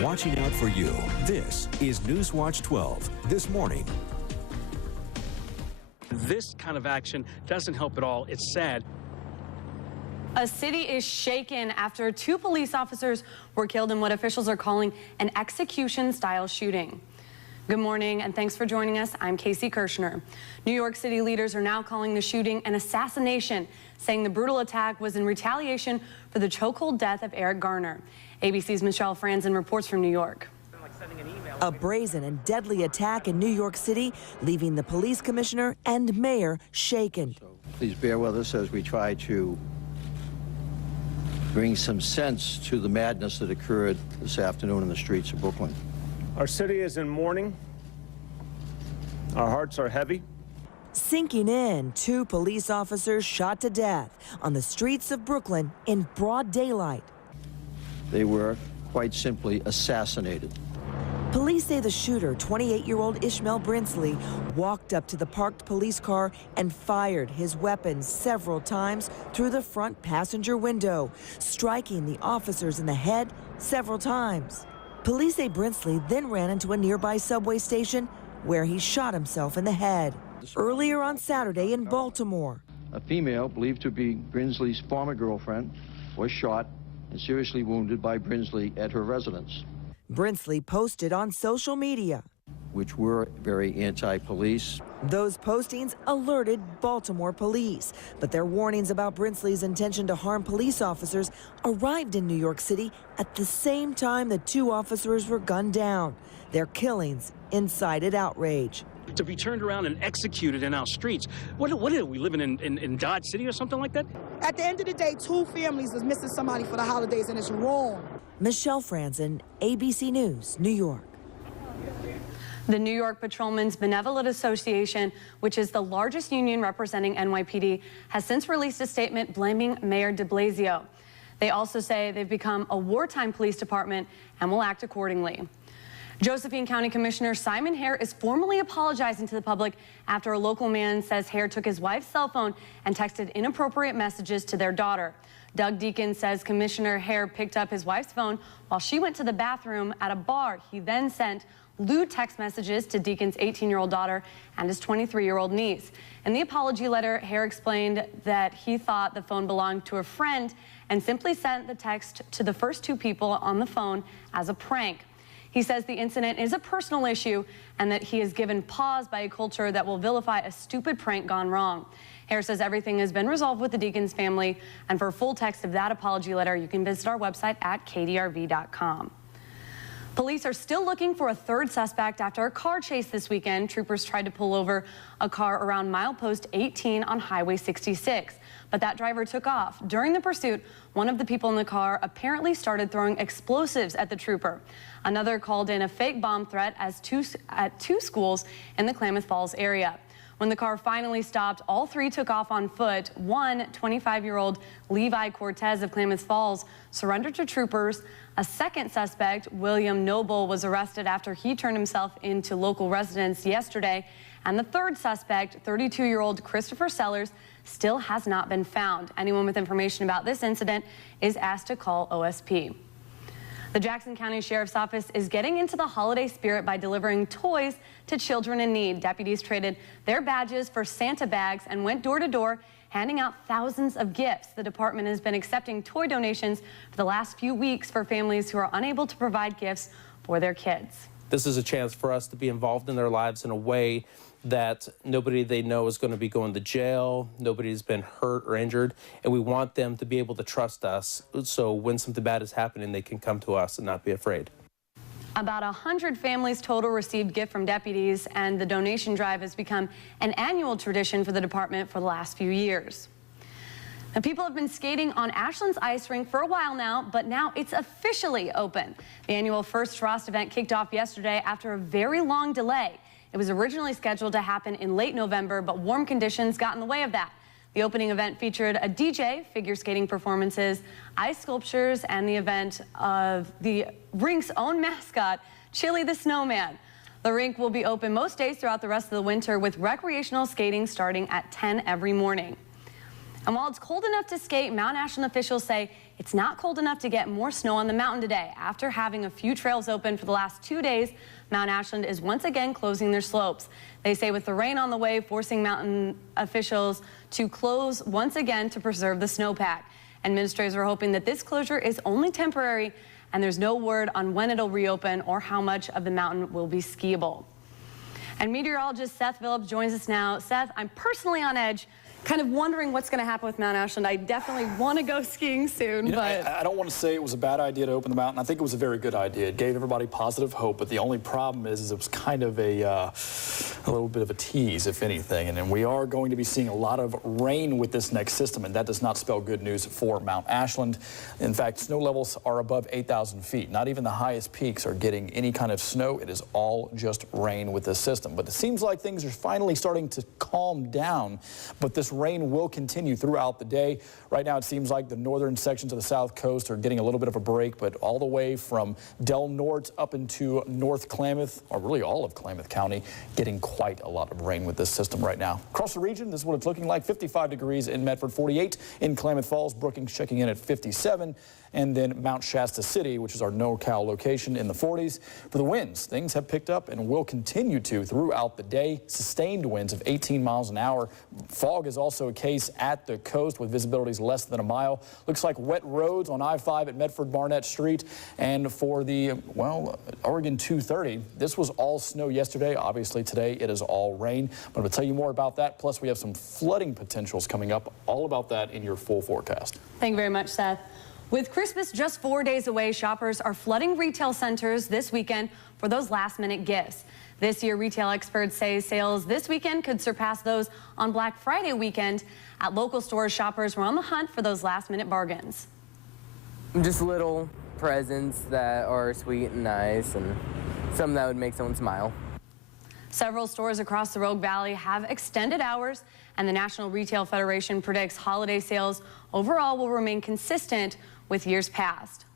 watching out for you. This is Newswatch 12 this morning. This kind of action doesn't help at all. It's sad. A city is shaken after 2 police officers were killed in what officials are calling an execution-style shooting. Good morning, and thanks for joining us. I'm Casey Kirshner. New York City leaders are now calling the shooting an assassination, saying the brutal attack was in retaliation for the chokehold death of Eric Garner. ABC's Michelle Franzen reports from New York. A brazen and deadly attack in New York City, leaving the police commissioner and mayor shaken. Please bear with us as we try to bring some sense to the madness that occurred this afternoon in the streets of Brooklyn. Our city is in mourning. Our hearts are heavy. Sinking in, 2 police officers shot to death on the streets of Brooklyn in broad daylight. They were quite simply assassinated. Police say the shooter, 28-year-old Ishmael Brinsley, walked up to the parked police car and fired his weapon several times through the front passenger window, striking the officers in the head several times. Police say Brinsley then ran into a nearby subway station where he shot himself in the head. Earlier on Saturday in Baltimore, A female, believed to be Brinsley's former girlfriend, was shot and seriously wounded by Brinsley at her residence, Brinsley posted on social media. which were very anti-police. Those postings alerted Baltimore police, but their warnings about Brinsley's intention to harm police officers arrived in New York City at the same time the 2 officers were gunned down. Their killings incited outrage. To be turned around and executed in our streets. What are we living in Dodge City or something like that? At the end of the day, 2 families was missing somebody for the holidays, and it's wrong. Michelle Franzen, ABC News, New York. The New York Patrolmen's Benevolent Association, which is the largest union representing NYPD, has since released a statement blaming Mayor de Blasio. They also say they've become a wartime police department and will act accordingly. Josephine County Commissioner Simon Hare is formally apologizing to the public after a local man says Hare took his wife's cell phone and texted inappropriate messages to their daughter. Doug Deacon says Commissioner Hare picked up his wife's phone while she went to the bathroom at a bar. He then sent lewd text messages to Deacon's 18-year-old daughter and his 23-year-old niece. In the apology letter, Hare explained that he thought the phone belonged to a friend and simply sent the text to the first 2 people on the phone as a prank. He says the incident is a personal issue and that he is given pause by a culture that will vilify a stupid prank gone wrong. Hare says everything has been resolved with the Deacon's family, and for a full text of that apology letter, you can visit our website at kdrv.com. Police are still looking for a 3rd suspect after a car chase this weekend. Troopers tried to pull over a car around milepost 18 on Highway 66, but that driver took off. During the pursuit, one of the people in the car apparently started throwing explosives at the trooper. Another called in a fake bomb threat at 2 schools in the Klamath Falls area. When the car finally stopped, all 3 took off on foot. One, 25-year-old Levi Cortez of Klamath Falls, surrendered to troopers. A second suspect, William Noble, was arrested after he turned himself into local residents yesterday. And the 3rd suspect, 32-year-old Christopher Sellers, still has not been found. Anyone with information about this incident is asked to call OSP. The Jackson County Sheriff's Office is getting into the holiday spirit by delivering toys to children in need. Deputies traded their badges for Santa bags and went door to door, handing out thousands of gifts. The department has been accepting toy donations for the last few weeks for families who are unable to provide gifts for their kids. This is a chance for us to be involved in their lives in a way that nobody they know is going to be going to jail, nobody's been hurt or injured, and we want them to be able to trust us, so when something bad is happening, they can come to us and not be afraid. About 100 families total received gifts from deputies, and the donation drive has become an annual tradition for the department for the last few years. Now, people have been skating on Ashland's ice rink for a while now, but now it's officially open. The annual First Frost event kicked off yesterday after a very long delay. It was originally scheduled to happen in late November, but warm conditions got in the way of that. The opening event featured a DJ, figure skating performances, ice sculptures, and the event of the rink's own mascot, Chili the Snowman. The rink will be open most days throughout the rest of the winter, with recreational skating starting at 10 every morning. And while it's cold enough to skate, Mount Ashland officials say it's not cold enough to get more snow on the mountain today. After having a few trails open for the last 2 days, Mount Ashland is once again closing their slopes. They say with the rain on the way, forcing mountain officials to close once again to preserve the snowpack. Administrators are hoping that this closure is only temporary, and there's no word on when it'll reopen or how much of the mountain will be skiable. And meteorologist Seth Phillips joins us now. Seth, I'm personally on edge, kind of wondering what's going to happen with Mount Ashland. I definitely want to go skiing soon, but I don't want to say it was a bad idea to open the mountain. I think it was a very good idea. It gave everybody positive hope, but the only problem is it was kind of a little bit of a tease, if anything. And then we are going to be seeing a lot of rain with this next system, and that does not spell good news for Mount Ashland. In fact, snow levels are above 8,000 feet. Not even the highest peaks are getting any kind of snow. It is all just rain with this system. But it seems like things are finally starting to calm down, but this rain will continue throughout the day. Right now, it seems like the northern sections of the south coast are getting a little bit of a break, but all the way from Del Norte up into North Klamath, or really all of Klamath County, getting quite a lot of rain with this system right now. Across the region, this is what it's looking like. 55 degrees in Medford, 48 in Klamath Falls, Brookings checking in at 57. And then Mount Shasta City, which is our NorCal location, in the 40s. For the winds, things have picked up and will continue to throughout the day. Sustained winds of 18 miles an hour. Fog is also a case at the coast with visibilities less than a mile. Looks like wet roads on I-5 at Medford-Barnett Street. And for the, well, Oregon 230, this was all snow yesterday. Obviously today it is all rain. But I'm going to tell you more about that. Plus we have some flooding potentials coming up. All about that in your full forecast. Thank you very much, Seth. With Christmas just 4 days away, shoppers are flooding retail centers this weekend for those last-minute gifts. This year, retail experts say sales this weekend could surpass those on Black Friday weekend. At local stores, shoppers were on the hunt for those last-minute bargains. Just little presents that are sweet and nice and something that would make someone smile. Several stores across the Rogue Valley have extended hours, and the National Retail Federation predicts holiday sales overall will remain consistent with years past.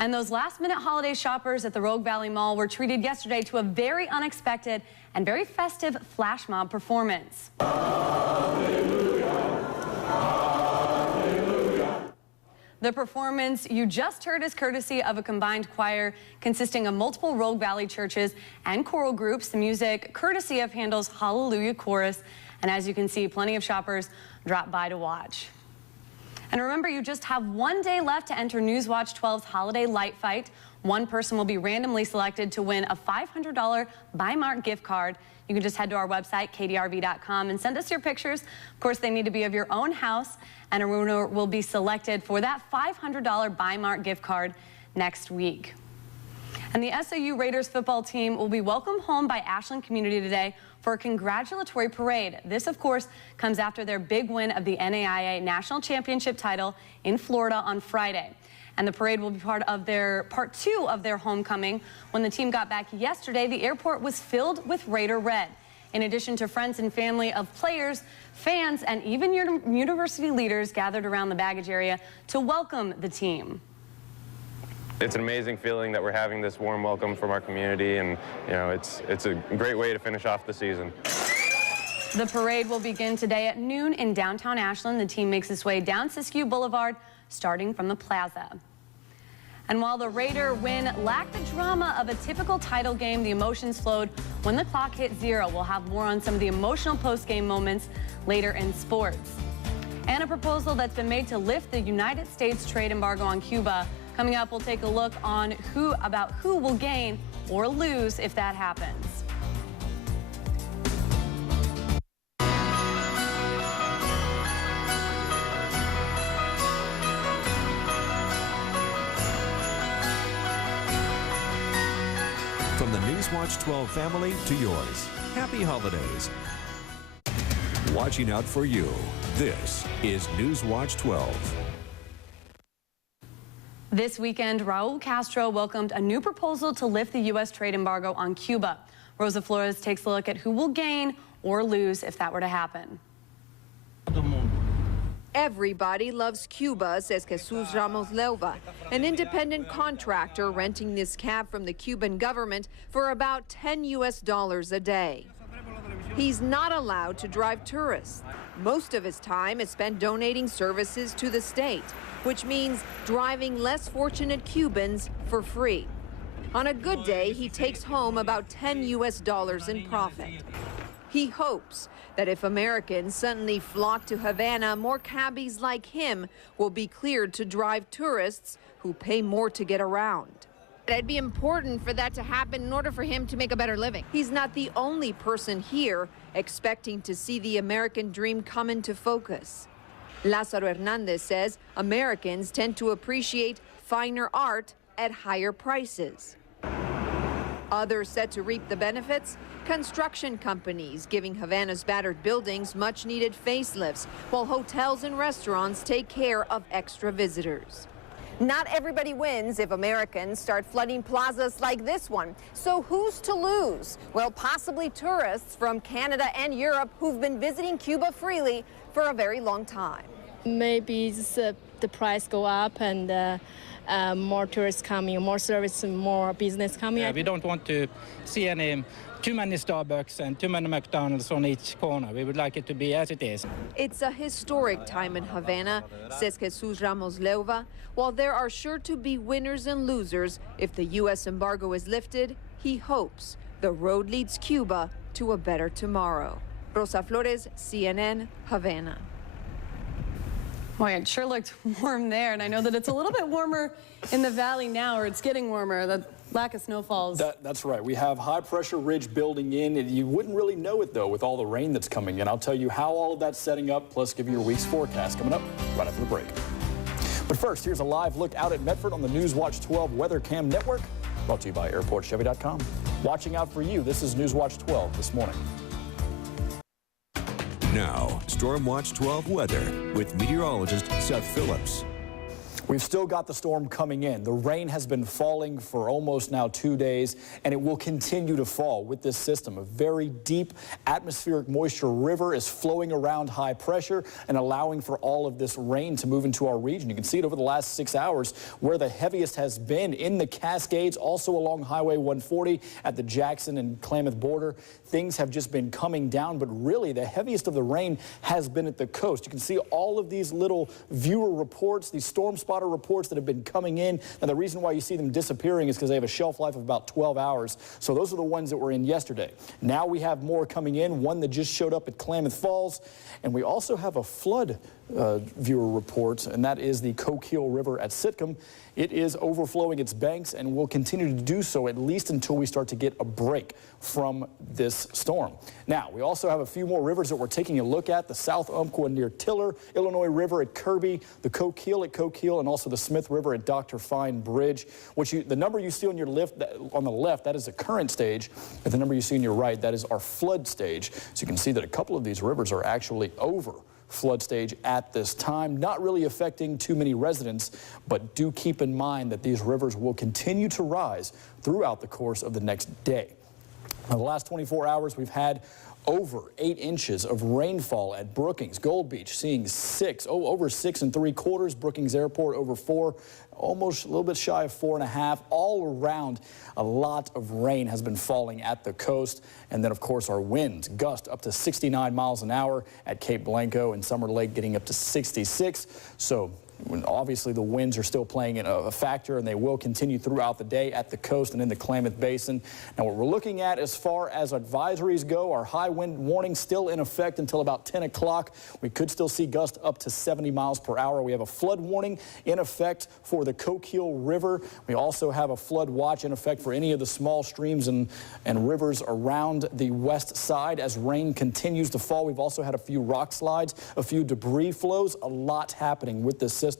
And those last-minute holiday shoppers at the Rogue Valley Mall were treated yesterday to a very unexpected and very festive flash mob performance. Hallelujah. Hallelujah. The performance you just heard is courtesy of a combined choir consisting of multiple Rogue Valley churches and choral groups. The music courtesy of Handel's Hallelujah Chorus. And as you can see, plenty of shoppers dropped by to watch. And remember, you just have 1 day left to enter Newswatch 12's Holiday Light Fight. One person will be randomly selected to win a $500 Buy Mart gift card. You can just head to our website, kdrv.com, and send us your pictures. Of course, they need to be of your own house, and a winner will be selected for that $500 Buy Mart gift card next week. And the SOU Raiders football team will be welcomed home by Ashland community today for a congratulatory parade. This, of course, comes after their big win of the NAIA National Championship title in Florida on Friday. And the parade will be part two of their homecoming. When the team got back yesterday, the airport was filled with Raider red. In addition to friends and family of players, fans, and even university leaders gathered around the baggage area to welcome the team. It's an amazing feeling that we're having this warm welcome from our community, and you know, it's a great way to finish off the season. The parade will begin today at noon in downtown Ashland. The team makes its way down Siskiyou Boulevard, starting from the plaza. And while the Raider win lacked the drama of a typical title game, the emotions flowed when the clock hit 0. We'll have more on some of the emotional post-game moments later in sports. And a proposal that's been made to lift the United States trade embargo on Cuba. Coming up, we'll take a look on who will gain or lose if that happens. From the Newswatch 12 family to yours, happy holidays. Watching out for you, this is Newswatch 12. This weekend, Raul Castro welcomed a new proposal to lift the U.S. trade embargo on Cuba. Rosa Flores takes a look at who will gain or lose if that were to happen. Everybody loves Cuba, says Jesus Ramos Leuva, an independent contractor renting this cab from the Cuban government for about $10 US a day. He's not allowed to drive tourists. Most of his time is spent donating services to the state, which means driving less fortunate Cubans for free. On a good day, he takes home about $10 US in profit. He hopes that if Americans suddenly flock to Havana, more cabbies like him will be cleared to drive tourists who pay more to get around. It'd be important for that to happen in order for him to make a better living. He's not the only person here expecting to see the American dream come into focus. Lázaro Hernandez says Americans tend to appreciate finer art at higher prices. Others set to reap the benefits? Construction companies giving Havana's battered buildings much-needed facelifts, while hotels and restaurants take care of extra visitors. Not everybody wins if Americans start flooding plazas like this one. So who's to lose? Well, possibly tourists from Canada and Europe who've been visiting Cuba freely for a very long time. Maybe the price go up and more tourists coming, more service, more business coming. Yeah, we don't want to see too many Starbucks and too many McDonald's on each corner. We would like it to be as it is. It's a historic time in Havana, says Jesus Ramos Leuva. While there are sure to be winners and losers if the U.S. embargo is lifted, he hopes the road leads Cuba to a better tomorrow. Rosa Flores, CNN, Havana. Boy, it sure looked warm there, and I know that it's a little bit warmer in the valley now, or it's getting warmer. The lack of snowfalls. That's right. We have high pressure ridge building in, and you wouldn't really know it, though, with all the rain that's coming in. I'll tell you how all of that's setting up, plus give you your week's forecast coming up right after the break. But first, here's a live look out at Medford on the Newswatch 12 Weather Cam Network, brought to you by AirportChevy.com. Watching out for you, this is Newswatch 12 this morning. Now, Storm Watch 12 weather with meteorologist Seth Phillips. We've still got the storm coming in. The rain has been falling for almost now 2 days, and it will continue to fall with this system. A very deep atmospheric moisture river is flowing around high pressure and allowing for all of this rain to move into our region. You can see it over the last 6 hours where the heaviest has been in the Cascades, also along Highway 140 at the Jackson and Klamath border. Things have just been coming down, but really the heaviest of the rain has been at the coast. You can see all of these little viewer reports, these storm spotter reports that have been coming in. Now, the reason why you see them disappearing is because they have a shelf life of about 12 hours. So those are the ones that were in yesterday. Now we have more coming in, one that just showed up at Klamath Falls. And we also have a flood viewer report, and that is the Coquille River at Sitcom. It is overflowing its banks and will continue to do so at least until we start to get a break from this storm. Now, we also have a few more rivers that we're taking a look at. The South Umpqua near Tiller, Illinois River at Kirby, the Coquille at Coquille, and also the Smith River at Dr. Fine Bridge. The number you see on your on the left, that is the current stage, and the number you see on your right, that is our flood stage. So you can see that a couple of these rivers are actually over flood stage at this time, not really affecting too many residents, but do keep in mind that these rivers will continue to rise throughout the course of the next day. In the last 24 hours, we've had over 8 inches of rainfall at Brookings. Gold Beach seeing over 6 3/4. Brookings Airport over 4, almost a little bit shy of 4.5. All around, a lot of rain has been falling at the coast. And then, of course, our winds gust up to 69 miles an hour at Cape Blanco and Summer Lake, getting up to 66. So obviously the winds are still playing a factor, and they will continue throughout the day at the coast and in the Klamath Basin. Now, what we're looking at as far as advisories go, our high wind warning still in effect until about 10 o'clock. We could still see gusts up to 70 miles per hour. We have a flood warning in effect for the Coquille River. We also have a flood watch in effect for any of the small streams and rivers around the west side as rain continues to fall. We've also had a few rock slides, a few debris flows, a lot happening with this system.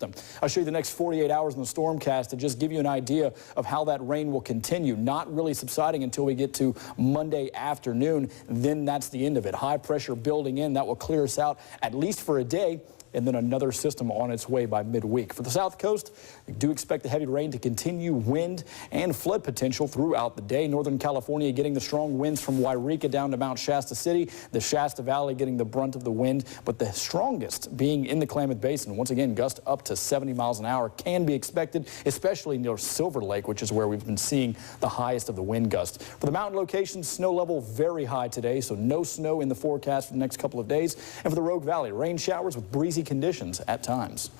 I'll show you the next 48 hours in the Stormcast to just give you an idea of how that rain will continue, not really subsiding until we get to Monday afternoon. Then that's the end of it. High pressure building in. That will clear us out at least for a day, and then another system on its way by midweek. For the South Coast, We do expect the heavy rain to continue, wind and flood potential throughout the day. Northern California getting the strong winds from Wairika down to Mount Shasta City. The Shasta Valley getting the brunt of the wind, but the strongest being in the Klamath Basin. Once again, gusts up to 70 miles an hour can be expected, especially near Silver Lake, which is where we've been seeing the highest of the wind gusts. For the mountain locations, snow level very high today, so no snow in the forecast for the next couple of days. And for the Rogue Valley, rain showers with breezy conditions at times.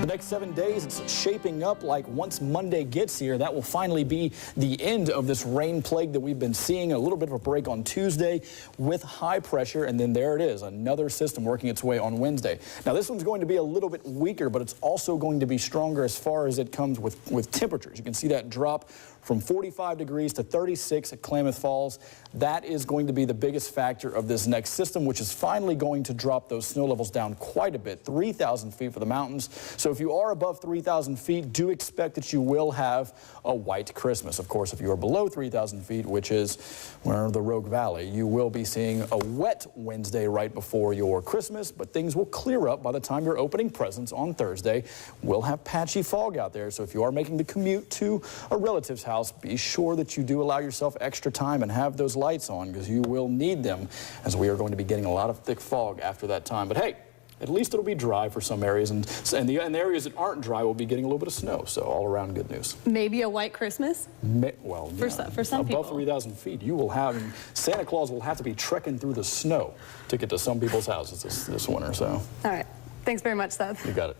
The next 7 days, it's shaping up like once Monday gets here, that will finally be the end of this rain plague that we've been seeing. A little bit of a break on Tuesday with high pressure, and then there it is, another system working its way on Wednesday. Now, this one's going to be a little bit weaker, but it's also going to be stronger as far as it comes with temperatures. You can see that drop from 45 degrees to 36 at Klamath Falls. That is going to be the biggest factor of this next system, which is finally going to drop those snow levels down quite a bit, 3,000 feet for the mountains. So if you are above 3,000 feet, do expect that you will have a white Christmas. Of course, if you are below 3,000 feet, which is where the Rogue Valley, you will be seeing a wet Wednesday right before your Christmas, but things will clear up by the time you're opening presents on Thursday. We'll have patchy fog out there, so if you are making the commute to a relative's house, be sure that you do allow yourself extra time and have those lights on, because you will need them, as we are going to be getting a lot of thick fog after that time. But hey, at least it'll be dry for some areas, and the areas that aren't dry will be getting a little bit of snow, so all around good news. Maybe a white Christmas? Well, for yeah, some people. Above 3,000 feet, you will have, Santa Claus will have to be trekking through the snow to get to some people's houses this winter, so. All right. Thanks very much, Seth. You got it.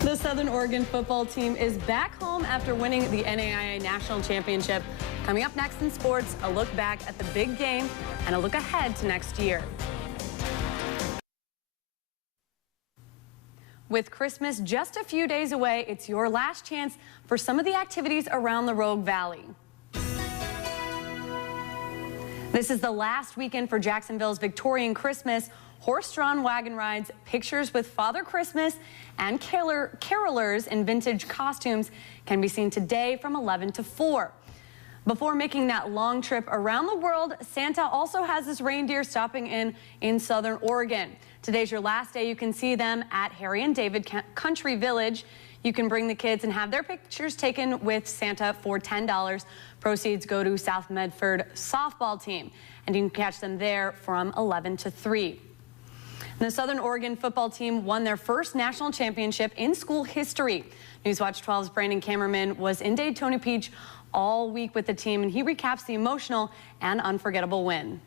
The Southern Oregon football team is back home after winning the NAIA National Championship. Coming up next in sports, a look back at the big game and a look ahead to next year. With Christmas just a few days away, it's your last chance for some of the activities around the Rogue Valley. This is the last weekend for Jacksonville's Victorian Christmas. Horse-drawn wagon rides, pictures with Father Christmas, and carolers in vintage costumes can be seen today from 11 to 4. Before making that long trip around the world, Santa also has his reindeer stopping in Southern Oregon. Today's your last day. You can see them at Harry and David Country Village. You can bring the kids and have their pictures taken with Santa for $10. Proceeds go to South Medford softball team, and you can catch them there from 11 to 3. The Southern Oregon football team won their first national championship in school history. Newswatch 12's Brandon Cameraman was in Daytona Beach all week with the team, and he recaps the emotional and unforgettable win.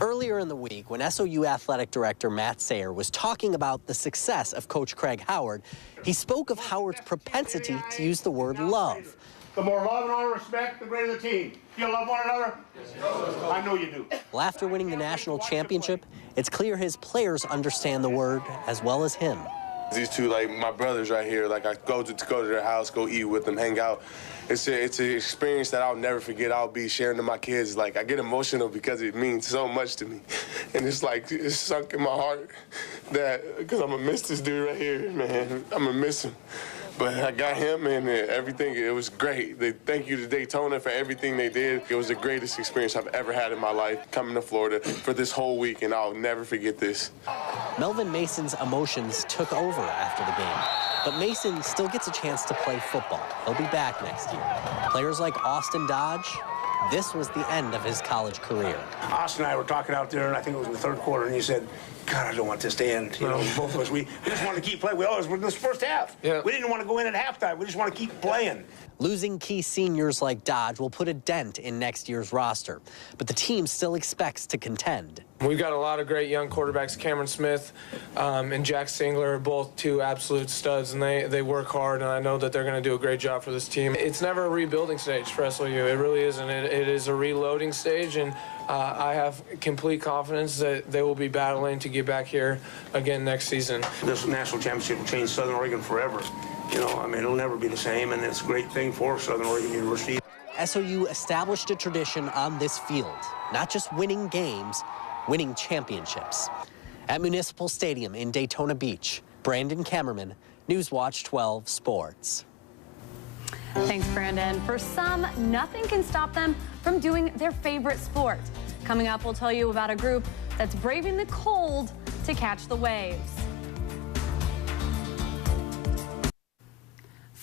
Earlier in the week, when SOU Athletic Director Matt Sayer was talking about the success of Coach Craig Howard, he spoke of Howard's propensity to use the word love. The more love and honor, respect, the greater the team. You love one another? I know you do. Well, after winning the national championship, it's clear his players understand the word as well as him. These two, like my brothers right here, like I go to their house, go eat with them, hang out. It's an experience that I'll never forget. I'll be sharing to my kids. Like, I get emotional because it means so much to me. And it's like, it's sunk in my heart that, because I'm going to miss this dude right here, man. I'm going to miss him. But I got him and everything. It was great. Thank you to Daytona for everything they did. It was the greatest experience I've ever had in my life, coming to Florida for this whole week, and I'll never forget this. Melvin Mason's emotions took over after the game, but Mason still gets a chance to play football. He'll be back next year. Players like Austin Dodge, this was the end of his college career. Austin and I were talking out there, and I think it was in the third quarter, and he said, God, I don't want this to end. You know, both of us, we just wanted to keep playing. We always were in this first half. Yeah. We didn't want to go in at halftime. We just want to keep playing. Losing key seniors like Dodge will put a dent in next year's roster, but the team still expects to contend. We've got a lot of great young quarterbacks. Cameron Smith and Jack Singler are both two absolute studs, and they work hard, and I know that they're going to do a great job for this team. It's never a rebuilding stage for SOU. It really isn't. It is a reloading stage, and I have complete confidence that they will be battling to get back here again next season. This national championship will change Southern Oregon forever. You know, I mean, it'll never be the same, and it's a great thing for Southern Oregon University. SOU established a tradition on this field, not just winning games, winning championships. At Municipal Stadium in Daytona Beach, Brandon Cameraman, Newswatch 12 Sports. Thanks, Brandon. For some, nothing can stop them from doing their favorite sport. Coming up, we'll tell you about a group that's braving the cold to catch the waves.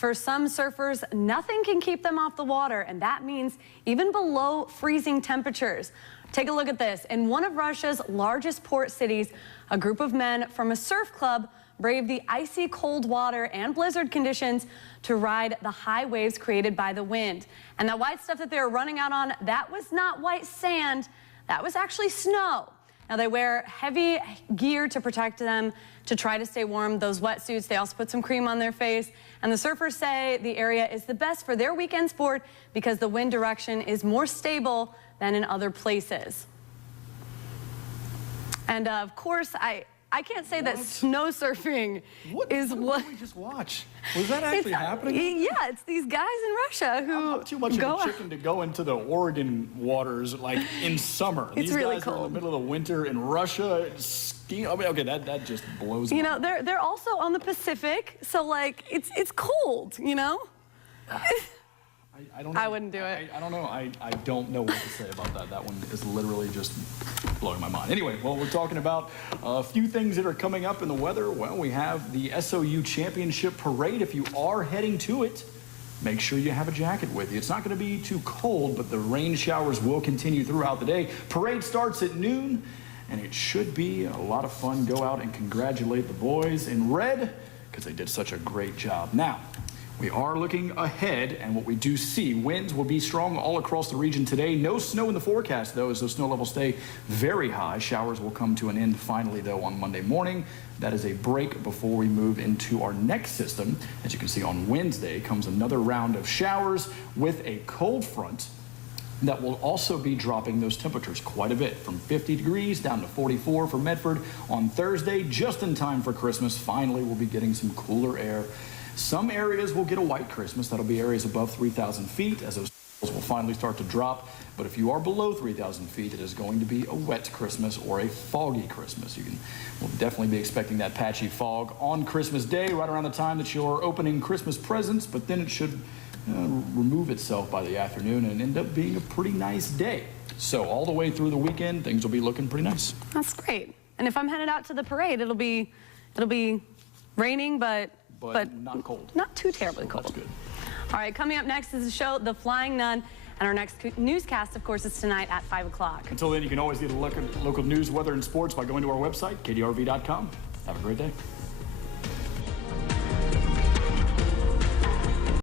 For some surfers, nothing can keep them off the water, and that means even below freezing temperatures. Take a look at this. In one of Russia's largest port cities, a group of men from a surf club braved the icy cold water and blizzard conditions to ride the high waves created by the wind. And that white stuff that they were running out on, that was not white sand, that was actually snow. Now, they wear heavy gear to protect them to try to stay warm, those wetsuits. They also put some cream on their face. And the surfers say the area is the best for their weekend sport because the wind direction is more stable than in other places. And of course, I can't say that snow surfing is what we just watch. Was that actually happening? Yeah, it's these guys in Russia who I'm not too much of a chicken to go into the Oregon waters like in summer. It's These really guys cold. are in the middle of the winter in Russia skiing. I mean, okay, that just blows me. You know, they're also on the Pacific, so like it's cold, you know? I don't know. I wouldn't do it. I don't know. I don't know what to say about that. That one is literally just blowing my mind. Anyway, well, we're talking about a few things that are coming up in the weather. Well, we have the SOU Championship Parade. If you are heading to it, make sure you have a jacket with you. It's not going to be too cold, but the rain showers will continue throughout the day. Parade starts at noon, and it should be a lot of fun. Go out and congratulate the boys in red because they did such a great job. Now, we are looking ahead, and what we do see, winds will be strong all across the region today. No snow in the forecast, though, as those snow levels stay very high. Showers will come to an end finally, though, on Monday morning. That is a break before we move into our next system. As you can see, on Wednesday comes another round of showers with a cold front that will also be dropping those temperatures quite a bit, from 50 degrees down to 44 for Medford on Thursday, just in time for Christmas. Finally, we'll be getting some cooler air. Some areas will get a white Christmas. That'll be areas above 3,000 feet as those will finally start to drop. But if you are below 3,000 feet, it is going to be a wet Christmas or a foggy Christmas. We'll definitely be expecting that patchy fog on Christmas Day, right around the time that you're opening Christmas presents, but then it should remove itself by the afternoon and end up being a pretty nice day. So all the way through the weekend, things will be looking pretty nice. That's great. And if I'm headed out to the parade, it'll be raining, but not cold. Not too terribly cold. That's good. All right, coming up next is the show The Flying Nun, and our next newscast, of course, is tonight at 5 o'clock. Until then, you can always get a look at local news, weather, and sports by going to our website, kdrv.com. Have a great day.